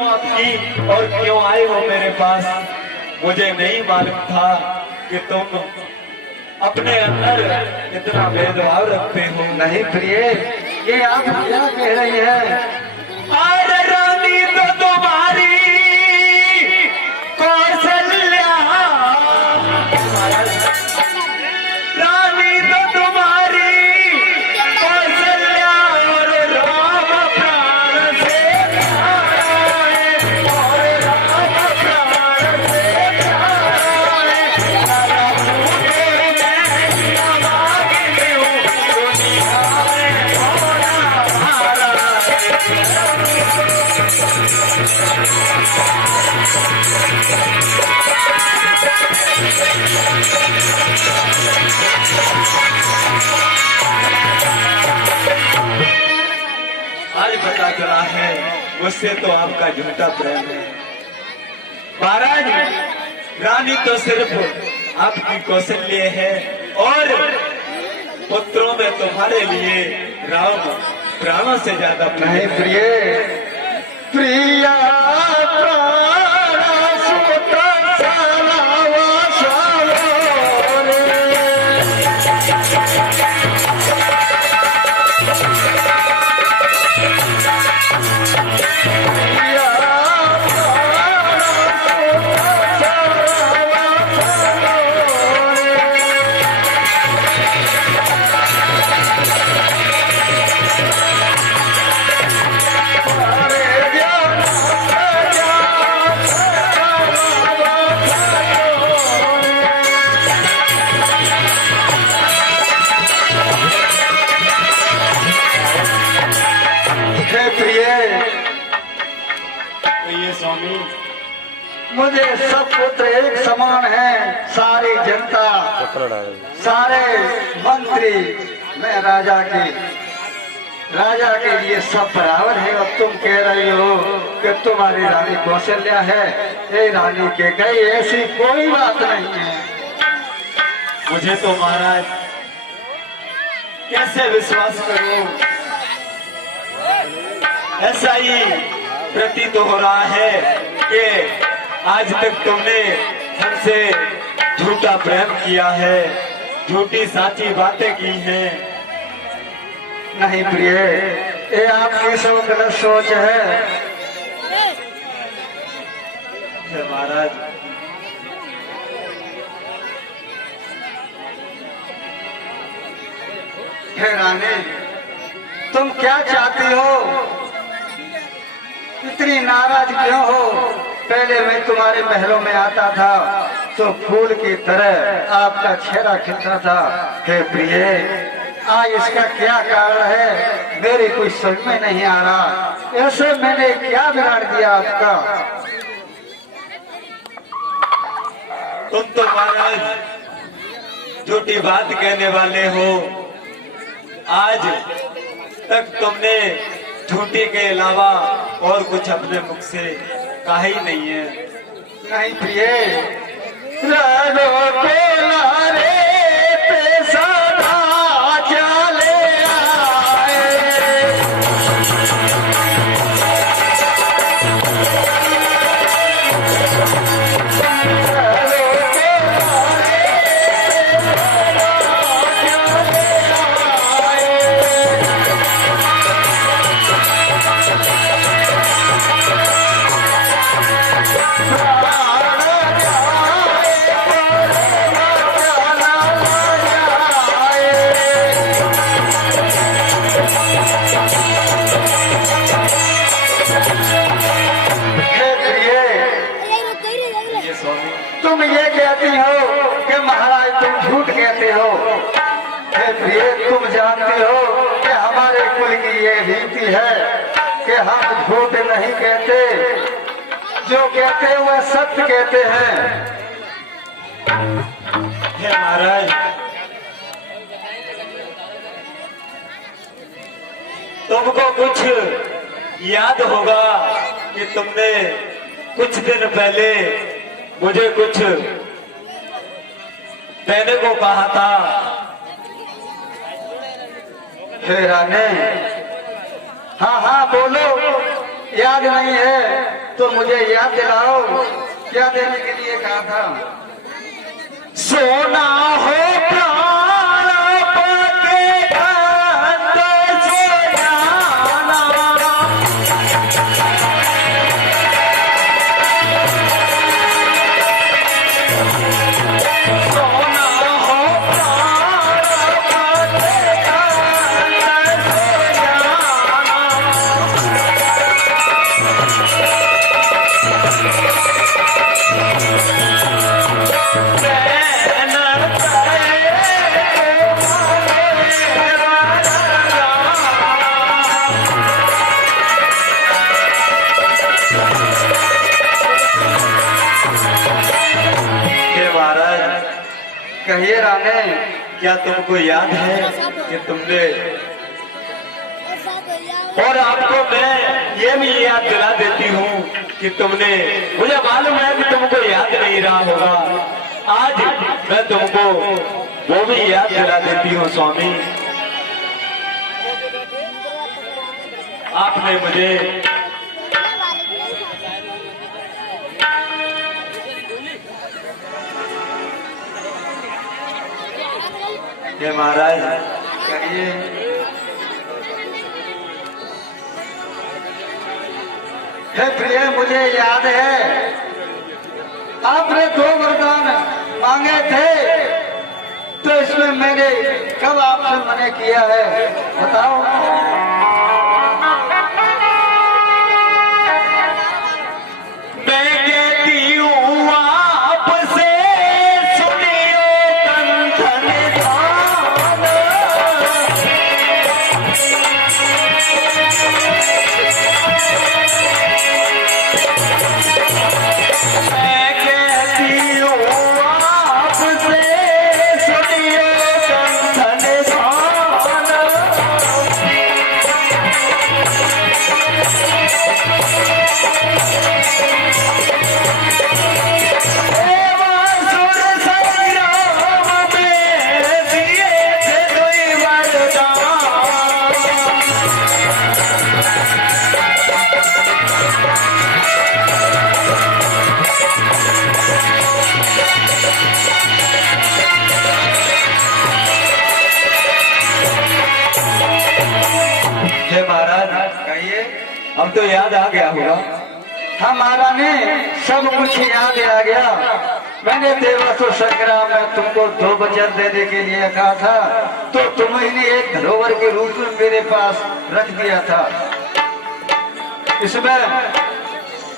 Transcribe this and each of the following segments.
आपकी और क्यों आए हो मेरे पास? मुझे नहीं मालूम था कि तुम अपने अंदर इतना भेदभाव रखते हो। नहीं प्रिय, ये आप क्या कह रही है? अरे रानी तो तुम्हारी कौशल्या, रानी तो तुम्हारी कौशल्या और राम प्राण से प्यारा है, और राम प्राण से प्यारा है। मैं मांगती हूँ दुनिया में थोड़ा भारा आज पता चला है उससे तो आपका झूठा प्रेम है। महाराज, रानी तो सिर्फ आपकी कौशल्य है और पुत्रों में तुम्हारे लिए राम प्राणों से ज्यादा नहीं प्रिय, प्रिया स्वामी, मुझे सब पुत्र एक समान है। सारी जनता, सारे मंत्री, मैं राजा के लिए सब बराबर है। अब तुम कह रही हो कि तुम्हारी रानी कौशल्या है। ये रानी के गई ऐसी कोई बात नहीं है। मुझे तो महाराज कैसे विश्वास करूं? ऐसा ही प्रतीत हो रहा है कि आज तक तुमने हमसे झूठा प्रेम किया है, झूठी साची बातें की हैं। नहीं प्रिय, ये आपकी सब गलत सोच है। महाराज, हे रानी, तुम क्या चाहती हो? इतनी नाराज क्यों हो? पहले मैं तुम्हारे महलों में आता था तो फूल की तरह आपका चेहरा खिलता था। हे प्रिय, आज इसका क्या कारण है मेरी कुछ समझ में नहीं आ रहा। ऐसे मैंने क्या बिगाड़ दिया आपका? तुम तो महाराज झूठी बात कहने वाले हो। आज तक तुमने झूठी के अलावा और कुछ अपने मुख से कहा ही नहीं है। नहीं प्रिय, लालो के लारे पे सदा चले आए। तुम ये कहती हो कि महाराज तुम झूठ कहते हो। हे प्रिय, तुम जानते हो कि हमारे कुल की ये रीति है कि हम झूठ नहीं कहते, जो कहते हैं वह सत्य कहते हैं। हे महाराज, तुमको कुछ याद होगा कि तुमने कुछ दिन पहले मुझे कुछ देने को कहा था। हे रानी, हाँ हाँ बोलो। याद नहीं है तो मुझे याद दिलाओ, क्या देने के लिए कहा था? सोना हो प्राण पते खंड सोयाना। सोना हो प्राण पते खंड सोयाना। कहिए राणे, क्या तुमको याद है कि तुमने, और आपको मैं ये भी याद दिला देती हूँ कि तुमने, मुझे मालूम है कि तुमको याद नहीं रहा होगा, आज मैं तुमको वो भी याद दिला देती हूँ स्वामी। आपने मुझे ये महाराज कहिए। हे प्रिय, मुझे याद है आपने 2 वरदान मांगे थे, तो इसमें मैंने कब आपसे मना किया है बताओ? मैं कहती हूँ आपसे सुनियो कंठन ध्यान। मैं कहती हूँ आपसे सुनियो कंठन ध्यान। महाराज कहिए। अब तो याद आ गया होगा। हमारा ने सब कुछ याद आ गया। मैंने देवासुर संग्राम में तुमको 2 वचन देने के लिए कहा था, तो तुम्हें एक धरोहर के रूप में मेरे पास रख दिया था। इसमें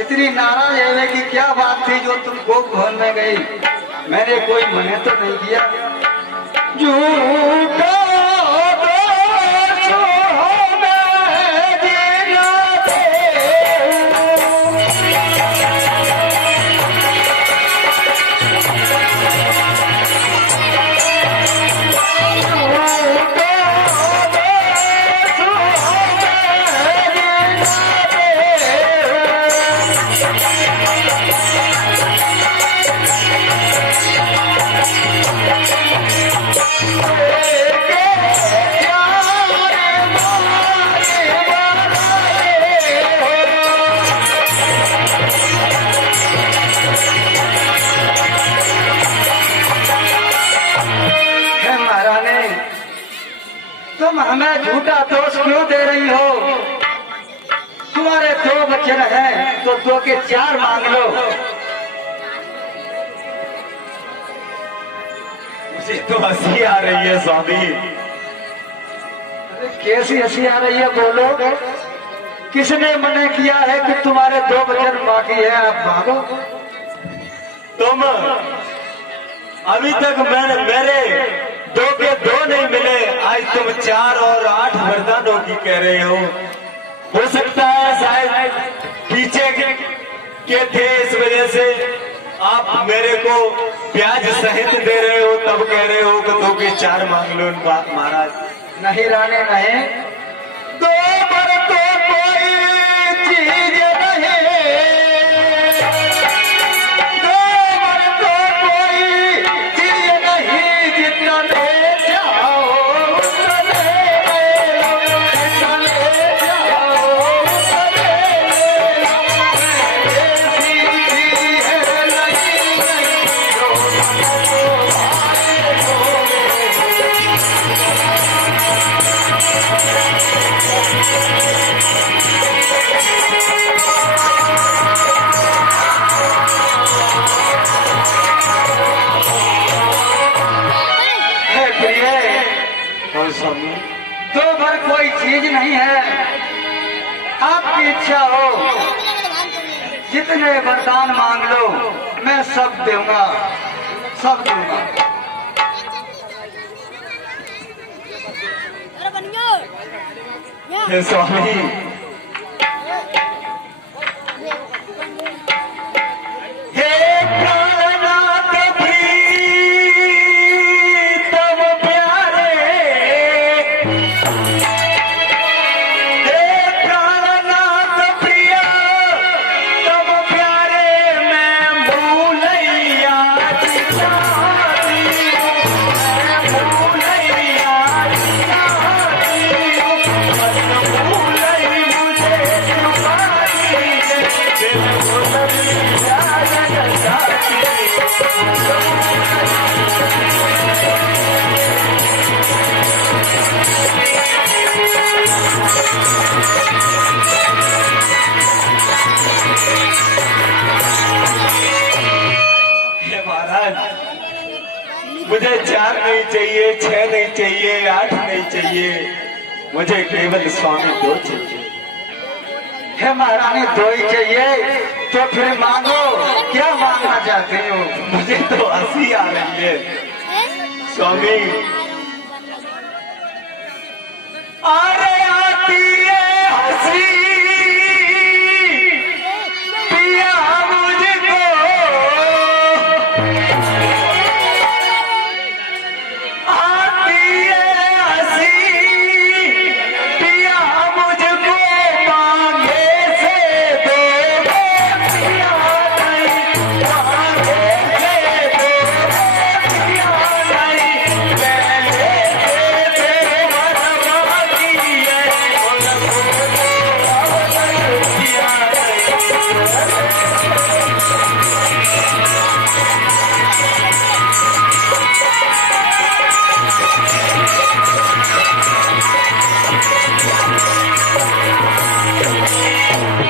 इतनी नाराज होने की क्या बात थी जो तुम गोप भवन में गई? मैंने कोई मना तो नहीं किया। झूठा तुम हमें झूठा दोष क्यों दे रही हो? तुम्हारे 2 वचन हैं तो 2 के 4 मांग लो। मुझे तो हंसी आ रही है स्वामी। अरे कैसी हंसी आ रही है बोलो? किसने मना किया है कि तुम्हारे 2 वचन बाकी है, आप मांगो। तुम अभी तक मेरे 2 के 2 नहीं मिले, आज तुम 4 और 8 वरदानों की कह रहे हो सकता है शायद पीछे के थे, इस वजह से आप मेरे को प्याज सहित दे रहे हो, तब कह रहे हो कि 2 के 4 मांग लो महाराज। नहीं राणे नहीं, 2 पर तो कोई चीज नहीं, 2 पर तो कोई चीज नहीं, जितना ले जाओ उतना ले लो, जितना ले जाओ उतना ले लो। इच्छा हो, जितने वरदान मांग लो मैं सब दूंगा, सब दूंगा। हे स्वामी, हे प्राणनाथ प्रीतम प्यारे, हे प्राणनाथ प्रिय तम प्यारे, मैं भूलैया चिताती हूँ, मैं भूलैया चिताती हूँ, मत भूलई मुझे तुम्हारी, दिल भूलैया जगताती हूँ। हे महाराज, मुझे 4 नहीं चाहिए, 6 नहीं चाहिए, 8 नहीं चाहिए, मुझे केवल स्वामी 2 चाहिए। हे महारानी 2 ही चाहिए तो फिर मांगो, क्या मांगना चाहते हो? मुझे तो हंसी आ रही है स्वामी। अरे आती है हंसी पिया मुझको, आती है हंसी पिया मुझको, मांगे से दो पिया नहीं, मांगे से दो पिया नहीं, पहले से मन मांगी है, बोल पिया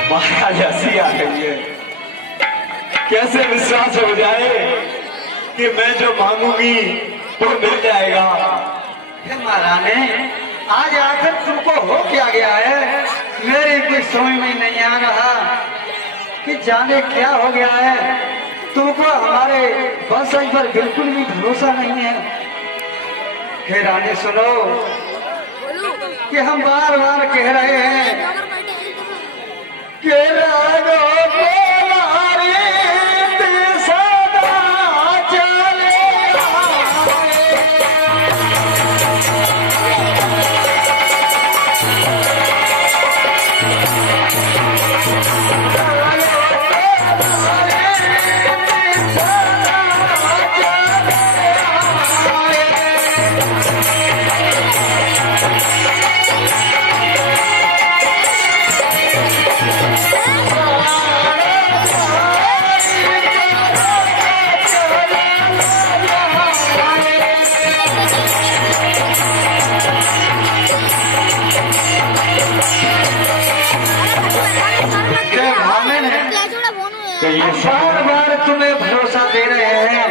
महाराज हंसी आ रही है। कैसे विश्वास हो जाए कि मैं जो मांगूंगी वो मिल जाएगा। हे महारानी, आज आखिर तुमको हो क्या गया है? मेरी कोई समझ में नहीं आ रहा कि जाने क्या हो गया है। तुमको हमारे वंशज पर बिल्कुल भी भरोसा नहीं है। हे रानी सुनो कि हम बार बार कह रहे हैं कि रानो बोलारे ते सदा चले बार बार तुम्हें भरोसा दे रहे हैं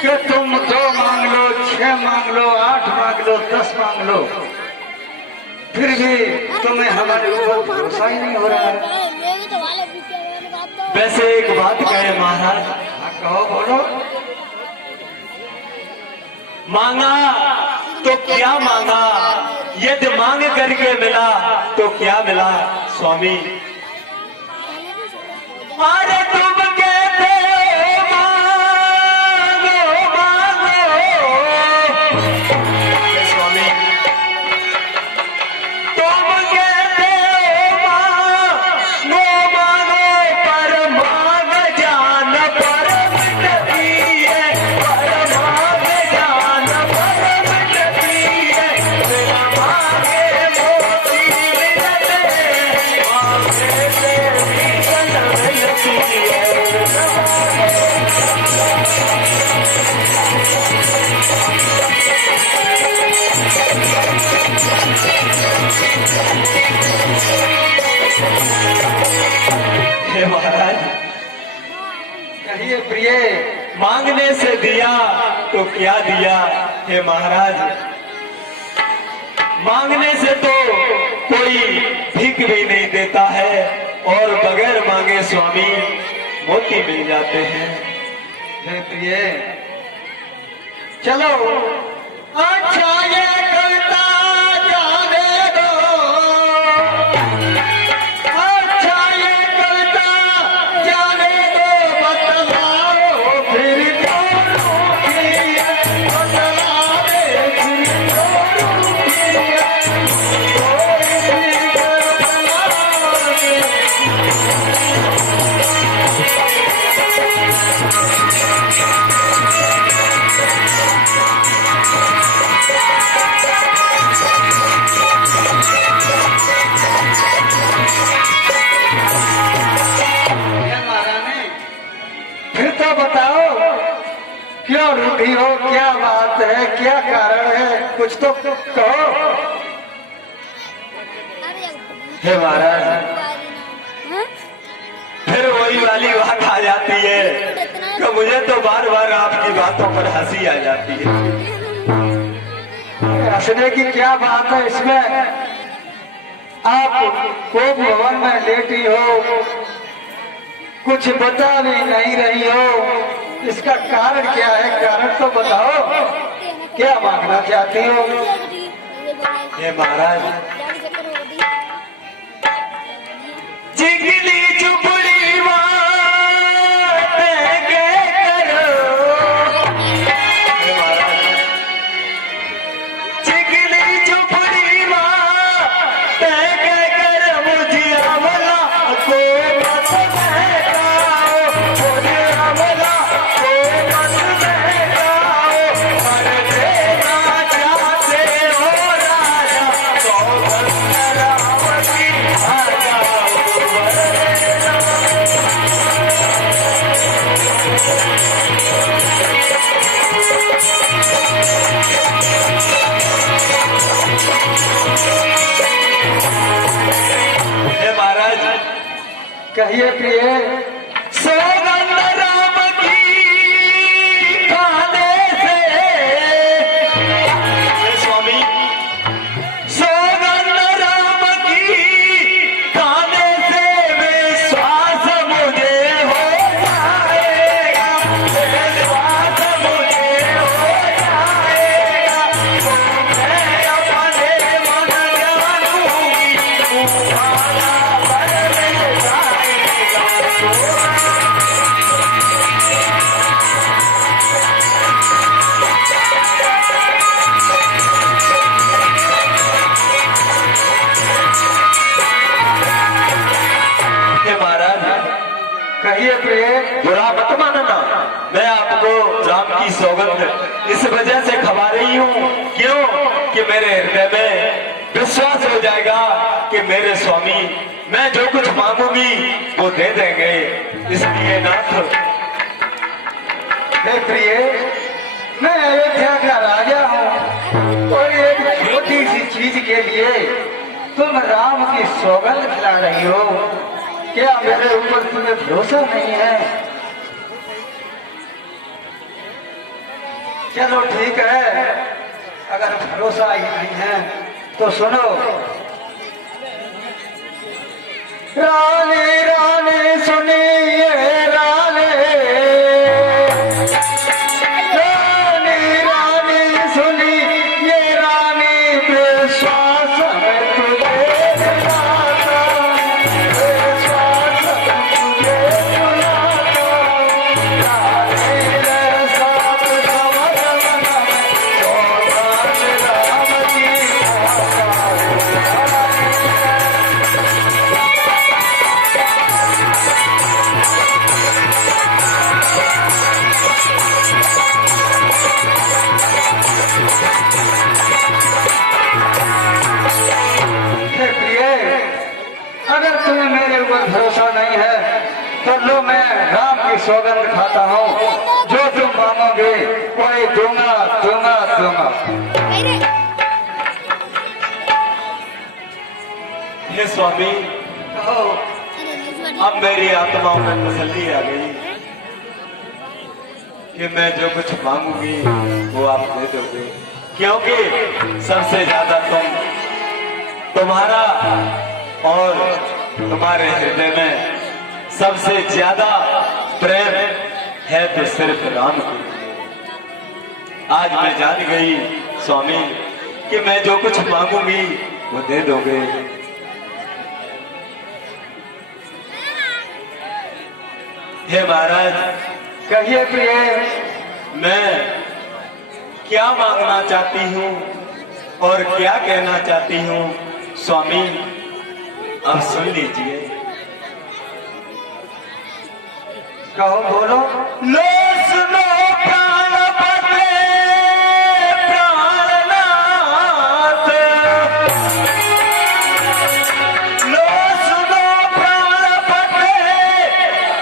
कि तुम 2 मांग लो, 6 मांग लो, 8 मांग लो, 10 मांग लो, फिर भी तुम्हें हमारे ऊपर भरोसा ही नहीं हो रहा है। वैसे एक बात कहे महाराज। हाँ, कहो, बोलो। मांगा तो क्या मांगा, यदि मांग करके मिला तो क्या मिला स्वामी? अरे तुम कहते हो मांगो मांगो, स्वामी तुम कहते हो मांगो मांगो, पर मांग जान पर मिटती है, पर मांग जान पर मिटती है, बिना मांगे मोती मिलते हैं, मांगे से भी मिलती है। हे महाराज, कहिए प्रिय, मांगने से दिया तो क्या दिया? हे महाराज, मांगने से तो कोई भीख भी नहीं देता है और बगैर मांगे स्वामी मोती मिल जाते हैं। हे प्रिय, चलो अच्छा ये करता जाने दो, अच्छा ये करता जाने दो, बतलाओ फिर क्यों रूठी है, बतला दे फिर क्यों रूठी है, कोई भी बतला दे। फिर तो बताओ क्यों रूठी हो, क्या बात है, क्या कारण है, कुछ तो कहो। हे महाराज, फिर वही वाली बात आ जाती है कि मुझे तो बार बार आपकी बातों पर हंसी आ जाती है। हंसने की क्या बात है इसमें? आप कोप भवन में लेटी हो, कुछ बता भी नहीं रही हो, इसका कारण क्या है? कारण तो बताओ, क्या मांगना चाहती हो? हे महाराज, चिगली चुपड़ी बातें के करो। हे महाराज, चिगली चुपड़ी बातें के कर मुझे अमला को मत बहकाओ, मुझे अमला को मत बहकाओ, पर देना चाहते हो राजा सौगंध राम की आ जाओ। हे महाराज, कहिए प्रिय। सौगंध राम की खाने से, हे स्वामी, सौगंध राम की खाने से विश्वास मुझे हो जाएगा, विश्वास मुझे हो जाएगा, तो मैं अपने मन जानूंगी, तुम्हारा पर मिल जाएगा। हे महाराज, कहिए प्रिय। बुरा मत मानना, मैं आपको राम की सौगंध इस वजह से खवा रही हूँ, क्यों कि मेरे हृदय में विश्वास हो जाएगा कि मेरे स्वामी मैं जो कुछ मांगूंगी वो दे देंगे। इसलिए नाथ, हे प्रिय, मैं अयोध्या का राजा हूँ और एक छोटी सी चीज के लिए तुम राम की सौगंध खिला रही हो, क्या मेरे ऊपर तुम्हें भरोसा नहीं है? चलो ठीक है, अगर भरोसा ही नहीं है तो सुनो। रानी रानी सुनिए रानी, रानी रानी सुनिए रानी, विश्वास है तुझे दिलाता, विश्वास है तुझे दिलाता, रानी रे साथ समझ मना, सौगंध राम की अगर तुम्हें मेरे ऊपर भरोसा नहीं है तो लो, मैं राम की सौगंध खाता हूँ, जो तुम मांगोगे वही दूंगा दूंगा दूंगा। हे स्वामी, कहो। अब मेरी आत्मा में तसल्ली आ गई कि मैं जो कुछ मांगूंगी वो आप दे दोगे, क्योंकि सबसे ज्यादा तुम तुम्हारा और तुम्हारे हृदय में सबसे ज्यादा प्रेम है तो सिर्फ राम को। आज मैं जान गई स्वामी कि मैं जो कुछ मांगूंगी वो दे दोगे। हे महाराज, कहिए प्रिय, मैं क्या मांगना चाहती हूँ और क्या कहना चाहती हूँ स्वामी, अब सुन लीजिए। कहो, बोलो। लो सुनो प्राणपते प्राणनाथ, लो सुनो प्राणपते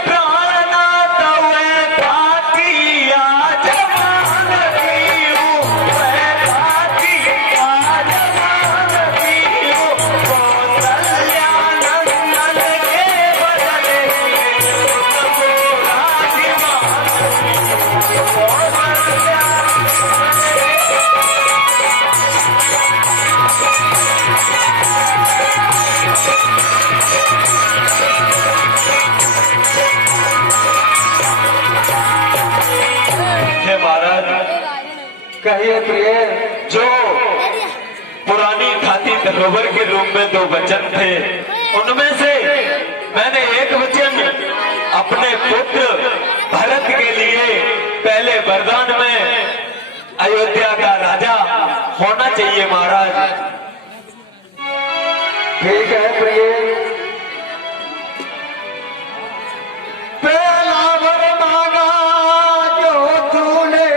प्राणनाथ, मैं भाती आज मानती हूँ, मैं भाती आज मानती हूँ, कौशल्या नंदन के बदले कहिए प्रिय, जो पुरानी खाती धरोहर के रूप में 2 वचन थे, उनमें से मैंने एक वचन अपने पुत्र भरत के लिए पहले वरदान में अयोध्या का राजा होना चाहिए महाराज। ठीक है प्रिय। पहला वर मांगा जो तूने,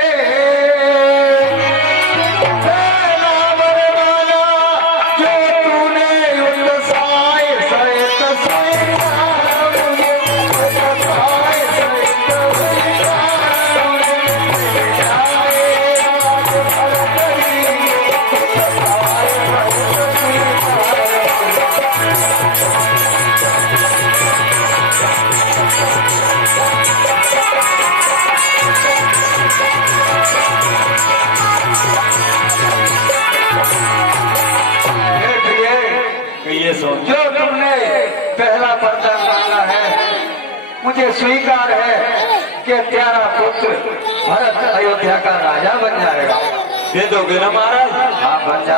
पहला वर मांगा जो तूने, उत्साह सहित जो तुमने पहला वरदान मांगा है, मुझे स्वीकार है कि तेरा पुत्र भरत अयोध्या का राजा बन जाएगा। दे दोगे ना महाराज? हाँ, बन जाएगा।